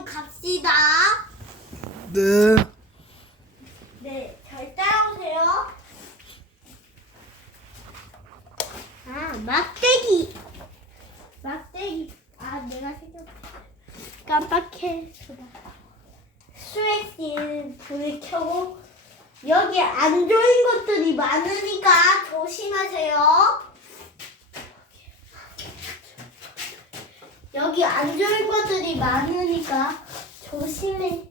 교실로 갑시다. 네. 네, 잘 따라오세요. 아, 막대기. 막대기. 아, 내가 생각 깜빡했어. 수액실 불을 켜고 여기 안 좋은 것들이 많으니까 조심하세요. 여기 안 좋은 것들이 많으니까 조심해.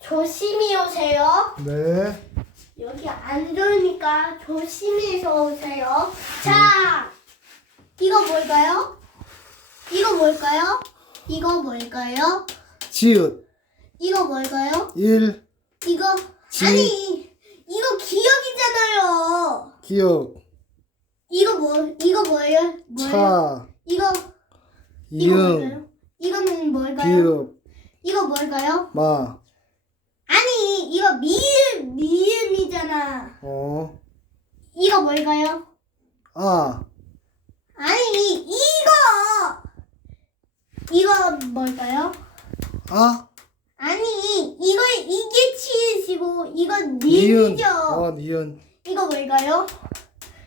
조심히 오세요. 네. 여기 안 좋으니까 조심해서 오세요. 자, 이거 뭘까요? 이거 뭘까요? 이거 뭘까요? 지읒. 이거 뭘까요? 1. 이거 지. 아니 이거 기억이잖아요. 기억. 이거 뭐 이거 뭐예요? 뭐예요? 차. 이거 이거 이응. 뭘까요? 이거는 뭘까요? 이거 뭘까요? 마. 아니 이거 미음 미음이잖아. 어. 이거 뭘까요? 아. 아니 이거 이거 뭘까요? 아. 아니 이거 이게 치이시고 이건 니은. 니은이죠. 어, 니은. 이거 뭘까요?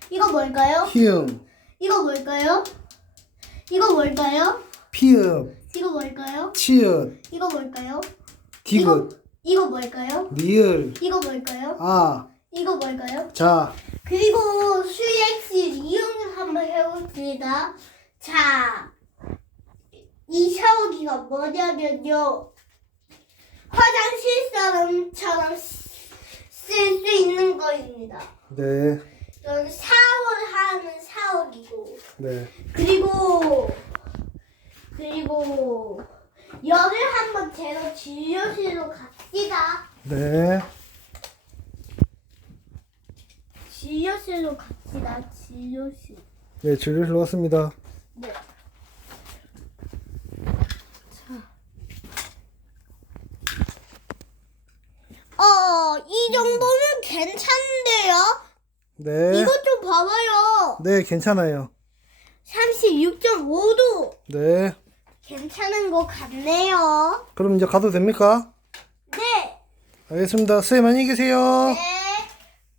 이거 뭘까요? 희응. 이거 뭘까요? 이거 뭘까요? 피읍. 이거 뭘까요? 치읒. 이거 뭘까요? 디귿. 이거 뭘까요? 리을. 이거 뭘까요? 아. 이거 뭘까요? 자. 그리고 수액실 이용을 한번 해봅니다. 자, 이 샤워기가 뭐냐면요. 화장실 사람처럼 쓸 수 있는 거입니다. 네. 이건 샤워를 하는 샤워기고. 네. 그리고, 그리고, 열을 한번 재러 진료실로 갑시다. 네. 진료실로 갑시다. 진료실. 네, 진료실 왔습니다. 네. 어, 이 정도면 괜찮은데요? 네. 이것 좀 봐봐요. 네, 괜찮아요. 36.5도. 네. 괜찮은 것 같네요. 그럼 이제 가도 됩니까? 네. 알겠습니다. 선생님 안녕히 계세요. 네.